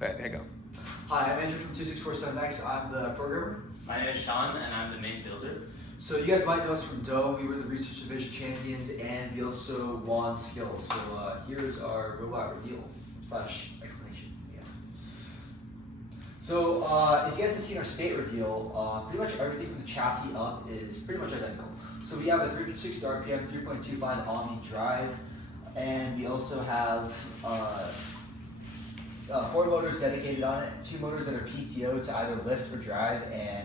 There you go. Hi, I'm Andrew from 2647X. I'm the programmer. My name is Sean, and I'm the main builder. So you guys might know us from Doe. We were the Research Division champions, and we also won skills. So here's our robot reveal / explanation, I guess. So if you guys have seen our state reveal, pretty much everything from the chassis up is pretty much identical. So we have a 360 RPM, 3.25 Omni drive, and we also have 4 motors dedicated on it, 2 motors that are PTO to either lift or drive, and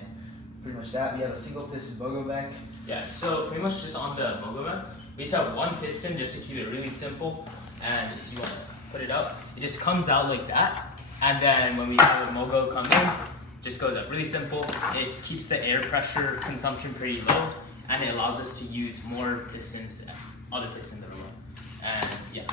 pretty much that. We have a single piston BOGO mech. Yeah, so pretty much just on the BOGO mech, we just have one piston just to keep it really simple. And if you want to put it up, it just comes out like that. And then when we have a MOGO come in, it just goes up really simple. It keeps the air pressure consumption pretty low, and it allows us to use more pistons, other pistons that are low. And yeah.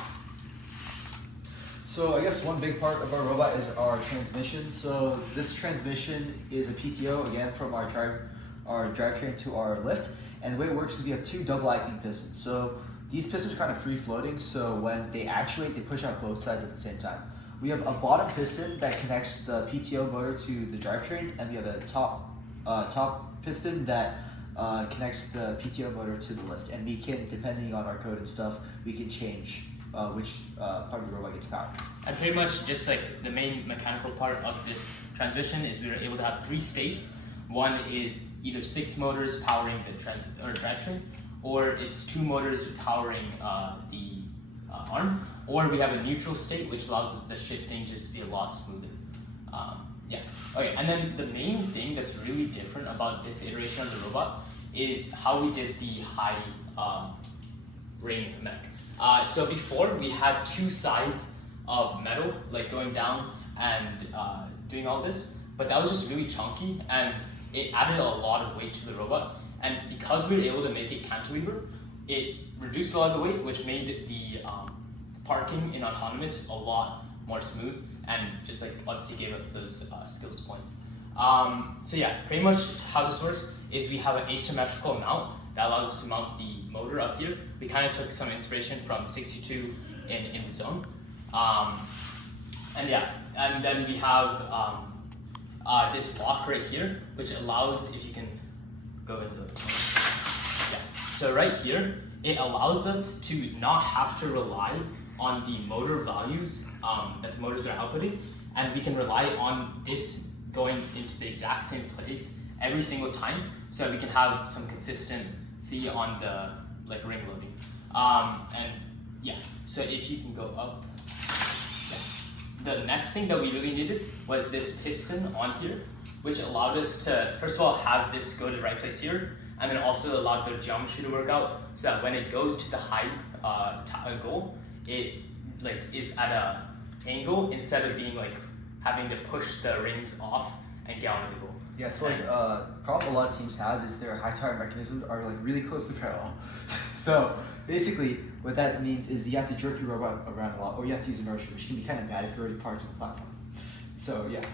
So I guess one big part of our robot is our transmission. So this transmission is a PTO, again, from our drivetrain to our lift. And the way it works is we have 2 double acting pistons. So these pistons are kind of free floating, so when they actuate, they push out both sides at the same time. We have a bottom piston that connects the PTO motor to the drivetrain, and we have a top piston that connects the PTO motor to the lift. And we can, depending on our code and stuff, we can change which part of the robot gets powered. And pretty much just like the main mechanical part of this transmission is we were able to have 3 states. One is either 6 motors powering the drivetrain, or it's 2 motors powering the arm, or we have a neutral state which allows us the shifting just to be a lot smoother. Yeah. Okay, and then the main thing that's really different about this iteration of the robot is how we did the high ring mech. So before we had 2 sides of metal like going down and doing all this, but that was just really chunky and it added a lot of weight to the robot. And because we were able to make it cantilever, it reduced a lot of the weight, which made the parking in autonomous a lot more smooth and just like obviously gave us those skills points. So yeah, pretty much how this works is we have an asymmetrical mount that allows us to mount the motor up here. We kind of took some inspiration from 62 in the zone. And yeah, and then we have this lock right here, which allows, if you can go into the, yeah. So right here, it allows us to not have to rely on the motor values that the motors are outputting, and we can rely on this going into the exact same place every single time, so that we can have some consistency on the ring loading. And yeah, so if you can go up, yeah. The next thing that we really needed was this piston on here, which allowed us to, first of all, have this go to the right place here, and then also allowed the geometry to work out so that when it goes to the high goal, it is at a angle instead of being having to push the rings off and get onto the goal. Yeah, so problem a lot of teams have is their high tire mechanisms are really close to parallel. So basically what that means is you have to jerk your robot around a lot, or you have to use inertia, which can be kind of bad if you're already parked on the platform. So yeah.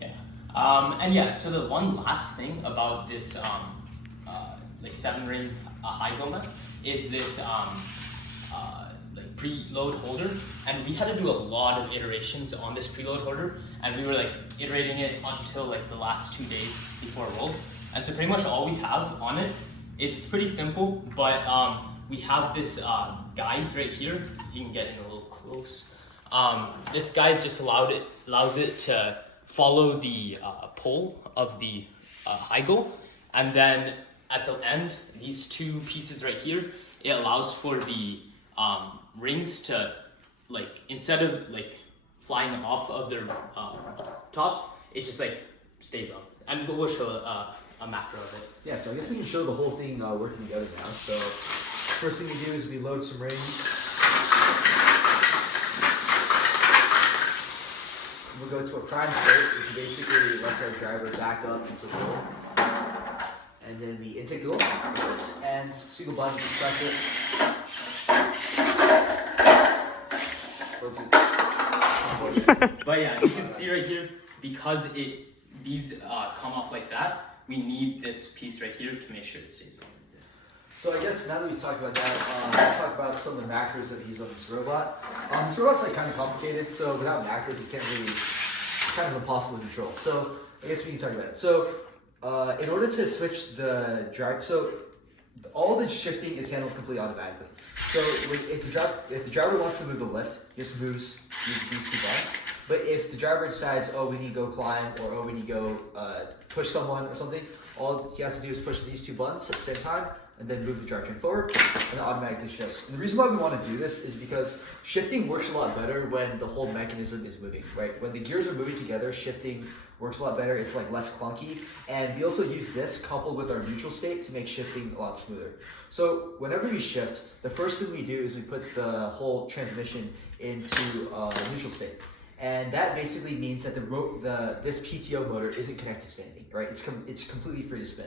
Yeah. And yeah, so the one last thing about this 7-ring high go mech is this preload holder, and we had to do a lot of iterations on this preload holder, and we were iterating it until the last 2 days before it rolls. And so pretty much all we have on it is, it's pretty simple, but we have this guides right here. You can get in a little close. This guide just allows it to follow the pole of the high goal, and then at the end, these 2 pieces right here, it allows for the rings to instead of flying off of their top, it just stays up. And we'll show a macro of it. Yeah, so I guess we can show the whole thing working together now. So first thing we do is we load some rings. We'll go to a prime state, which basically lets our driver back up into the goal. And then we intake the goal, and single button, press it. But yeah, you can see right here, because these come off like that, we need this piece right here to make sure it stays on. So I guess now that we've talked about that, let's talk about some of the macros that we use on this robot. This robot's kind of complicated, so without macros, you can't really kind of impossible to control. So I guess we can talk about it. So in order to switch the drive, so all the shifting is handled completely automatically. So if the driver wants to move the lift, he just moves these two buttons. But if the driver decides, oh, we need to go climb, or oh, we need to go push someone or something, all he has to do is push these two buttons at the same time, and then move the drivetrain forward, and it automatically shifts. And the reason why we want to do this is because shifting works a lot better when the whole mechanism is moving, right? When the gears are moving together, shifting works a lot better. It's like less clunky. And we also use this coupled with our neutral state to make shifting a lot smoother. So whenever we shift, the first thing we do is we put the whole transmission into neutral state. And that basically means that this PTO motor isn't connected to anything, right? It's completely free to spin.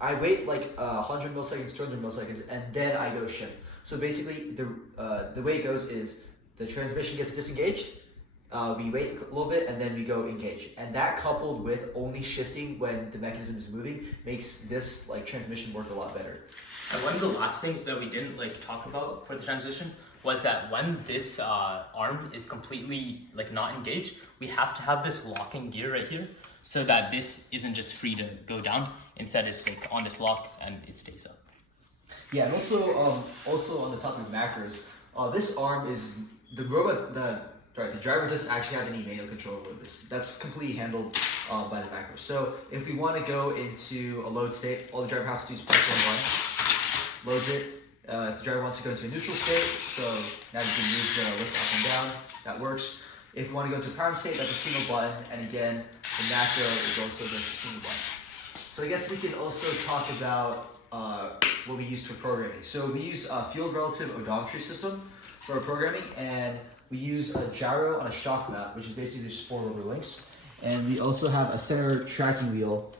I wait like 100 milliseconds, 200 milliseconds, and then I go shift. So basically, the way it goes is the transmission gets disengaged, we wait a little bit, and then we go engage. And that coupled with only shifting when the mechanism is moving makes this like transmission work a lot better. And one of the last things that we didn't like talk about for the transmission was that when this arm is completely like not engaged, we have to have this locking gear right here so that this isn't just free to go down. Instead, it's like on this lock and it stays up. Yeah, and also on the topic of macros, this arm is the robot. The driver doesn't actually have any manual control over this. That's completely handled by the macros. So if we want to go into a load state, all the driver has to do is press one button, loads it. If the driver wants to go into a neutral state, so now you can move the lift up and down, that works. If you want to go into a prime state, that's a single button, and again, the macro is also just a single button. So I guess we can also talk about what we use for programming. So we use a field relative odometry system for our programming, and we use a gyro on a shock mount, which is basically just 4 rubber links. And we also have a center tracking wheel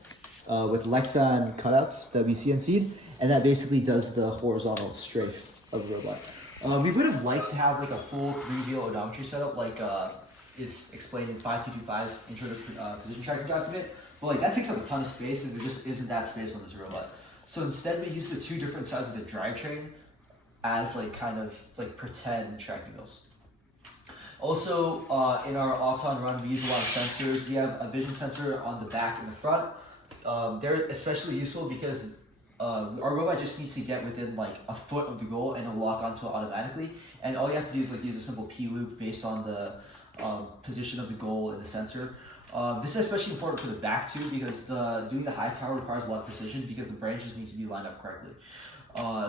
with Lexan cutouts that we CNC'd, and that basically does the horizontal strafe of the robot. We would have liked to have like a full 3-wheel odometry setup, like is explained in 5225's intro to position tracking document. But like that takes up a ton of space, and there just isn't that space on this robot. So instead, we use the 2 different sides of the drivetrain as like kind of like pretend tracking wheels. Also, in our auto run, we use a lot of sensors. We have a vision sensor on the back and the front. They're especially useful because our robot just needs to get within like a foot of the goal and it'll lock onto it automatically. And all you have to do is like use a simple P loop based on the position of the goal in the sensor. This is especially important for the back too because doing the high tower requires a lot of precision because the branches need to be lined up correctly.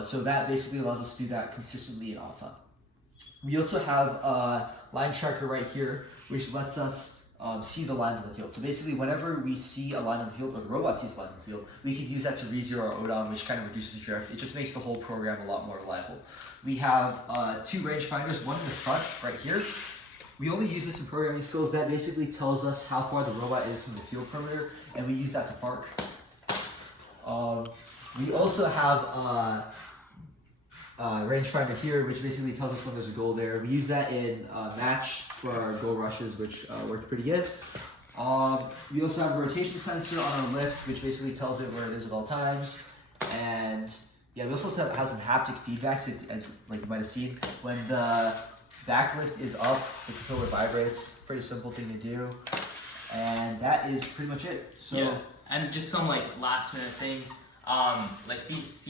So that basically allows us to do that consistently in auto. We also have a line tracker right here, which lets us see the lines of the field. So basically, whenever we see a line of the field, or the robot sees a line of the field, we can use that to re-zero our odom, which kind of reduces drift. It just makes the whole program a lot more reliable. We have 2 rangefinders, one in the front right here. We only use this in programming skills. That basically tells us how far the robot is from the field perimeter, and we use that to park. We also have rangefinder here, which basically tells us when there's a goal there. We use that in match for our goal rushes, which worked pretty good. We also have a rotation sensor on our lift, which basically tells it where it is at all times. And yeah, we also have some haptic feedbacks, as like you might have seen. When the back lift is up, the controller vibrates. Pretty simple thing to do. And that is pretty much it. So yeah, and just some like last minute things. Like these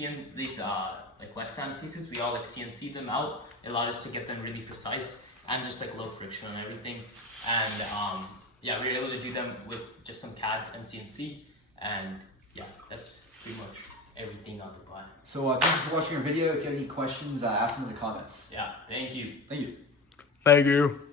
like Lexan pieces, we all like CNC them out. It allowed us to get them really precise and just like low friction and everything. And yeah, we were able to do them with just some CAD and CNC. And yeah, that's pretty much everything on the bot. So thank you for watching our video. If you have any questions, ask them in the comments. Yeah, thank you. Thank you. Thank you.